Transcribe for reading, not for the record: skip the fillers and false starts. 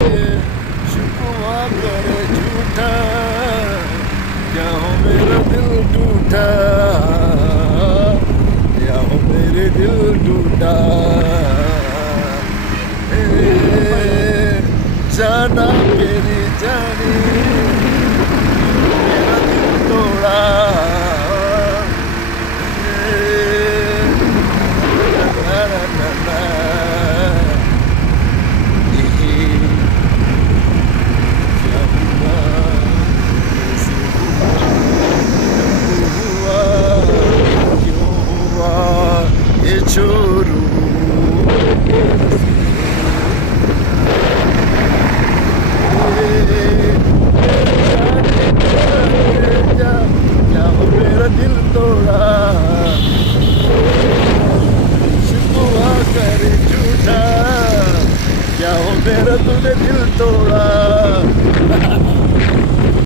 शिकवा कर झूठा क्या हो मेरा दिल टूटा क्या हो मेरे दिल टूटा जाना मेरी जानी मेरा दिल तोड़ा छोरू क्या हो मेरा दिल तोड़ा शिकवा कर झूठा क्या हो मेरा तूने दिल तोड़ा